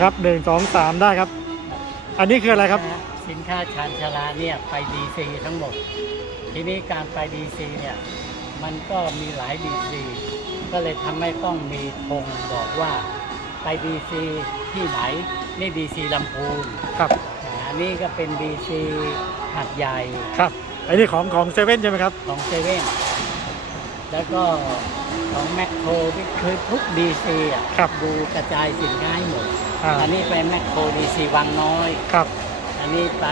ครับหนึ่งสองสามได้ครับ อันนี้คืออะไรครับนะฮะสินค้าชานชาลาเนี่ยไปดีซีทั้งหมด ทีนี้การไปดีซีเนี่ยมันก็มีหลายดีซีก็เลยทำให้ต้องมีธงบอกว่าไปดีซีที่ไหนนี่ดีซีลำพูนครับอ่าอันนี้ก็เป็นดีซีหัดใหญ่ครับอันนี้ของของเซเว่นใช่ไหมครับ ของเซเว่นแล้วก็ของแมคโครคือทุกดีซีอะครับดูกระจายสินค้าให้หมด อ่าอันนี้ไปแมคโครดีซีวังน้อย ครับ อันนี้ไป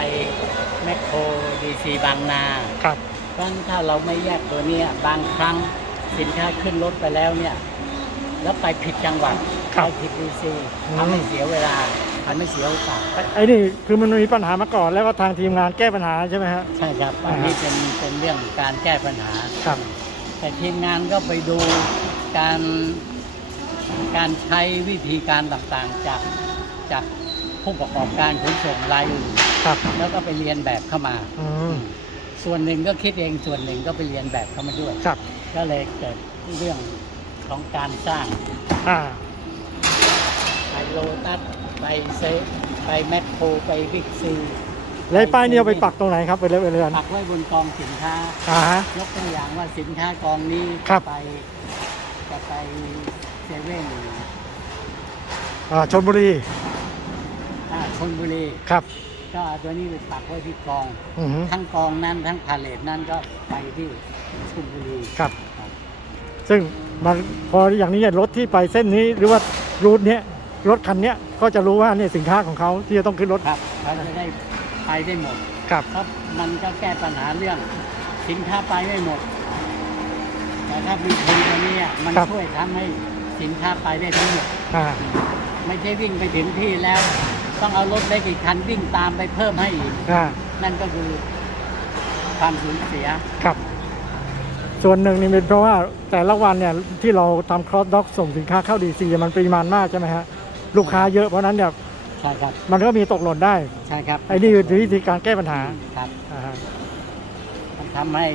แมคโครดีซีบางนาครับเพราะฉะนั้นถ้าเราไม่แยกตัวเนี้ยบางครั้งสินค้าขึ้นรถไปแล้วเนี่ย แล้วไปผิดจังหวัดครับไปผิดดีซีอืม ทำให้เสียเวลาทำให้เสียโอกาสไอ้ไอ้นี่คือมันมีปัญหามาก่อน แล้วก็ทางทีมงานแก้ปัญหาใช่ไหมฮะ ใช่ครับอ่าอันนี้เป็นเป็นเรื่องการแก้ปัญหา ครับ แต่ทีมงานก็ไปดูการ การใช้วิธีการต่างๆจากจากผู้ประกอบการขนส่งรายอื่นครับแล้วก็ไปเรียนแบบเข้ามา อืมส่วนหนึ่งก็คิดเองส่วนหนึ่งก็ไปเรียนแบบเข้ามาด้วย ครับ ก็เลยเกิดเรื่องของการสร้างอ่า ไปโลตัสไปเซฟไปแมคโครไปบิ๊กซีแล้วไอ้ป้ายนี่เอาไปปักตรงไหนครับไปเรื่อยๆปักไว้บนกองสินค้าอ่าฮะ ยกตัวอย่างว่าสินค้ากองนี้ครับไปจะไป เซเว่นอ่าชนบุรีอ่าชนบุรี ครับ ก็เอาตัวนี้ไปปักไว้ที่กอง อือฮึทั้งกองนั้นทั้งพาเลทนั้นก็ไปที่ชลบุรีครับ ซึ่งมันพออย่างนี้เนี่ยรถที่ไปเส้นนี้หรือว่ารูทเนี้ยรถคันเนี้ยก็จะรู้ว่าเนี่ยสินค้าของเขาที่จะต้องขึ้นรถครับเขาจะได้ไปได้หมดครับครับมันก็แก้ปัญหาเรื่อง สินค้าไปไม่หมด แต่ถ้ามีทุนตัวนี้อะมันครับ ช่วยทำให้ สินค้าไปได้ทั้งหมดอ่าไม่ใช่วิ่งไปถึงที่แล้ว ต้องเอารถเล็กอีกคันวิ่งตามไปเพิ่มให้อีก อ่านั่นก็คือความสูญเสีย ครับ ส่วนหนึ่งนี่เป็นเพราะว่าแต่ละวันเนี่ยที่เราทำครอสด็อกส่งสินค้าเข้าดีซีมันปริมาณมากใช่ไหมฮะลูกค้าเยอะเพราะฉะนั้นเนี่ยใช่ครับ มันก็มีตกหล่นได้ ใช่ครับไอ้นี่คือวิธีการแก้ปัญหาครับอ่าฮะมันทำให้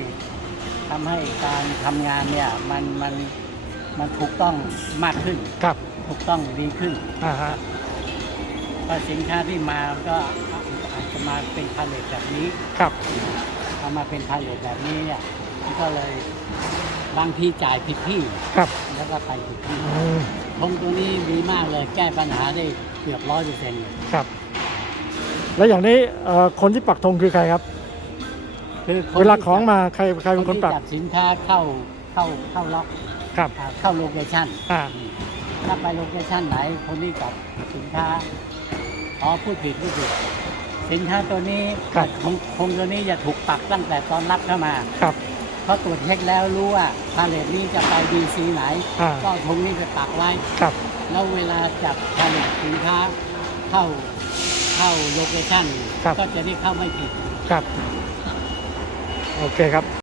ทำให้การทำงานเนี่ย มันมัน มันถูกต้องมากขึ้น ครับถูกต้องดีขึ้นอ่าฮะเพราะสินค้าที่มาก็อาจจะมาเป็นพาเลตแบบนี้ครับเอามาเป็นพาเลตแบบนี้เนี่ยมันก็เลยบางทีจ่ายผิดที่ครับแล้วก็ไปผิดที่อืมธงตัวนี้ดีมากเลยแก้ปัญหาได้เกือบร้อยเปอร์เซ็นต์เลยครับ แล้วอย่างนี้เอ่อคนที่ปักธงคือใครครับ คือคนเวลาที่ของมาใครใครเป็นคนที่ปักจัดสินค้าเข้าเข้าเข้าล็อก ครับอ่าเข้าโลเคชั่นอ่าถ้าไปโลเคชั่นไหนคนที่จัดสินค้าอ๋อพูดผิดพูดผิดสินค้าตัวนี้ครับ คงคงตัวนี้จะถูกปักตั้งแต่ตอนรับเข้ามา ครับเพราะตรวจเช็คแล้วรู้ว่าพาเลทนี้จะไปดีซีไหน อ่าก็ธงนี้ไปปักไว้ ครับ แล้วเวลาจับพาเลทสินค้าเข้าเข้าโลเคชั่นครับ ก็จะได้เข้าไม่ผิด ครับ โอเคครับ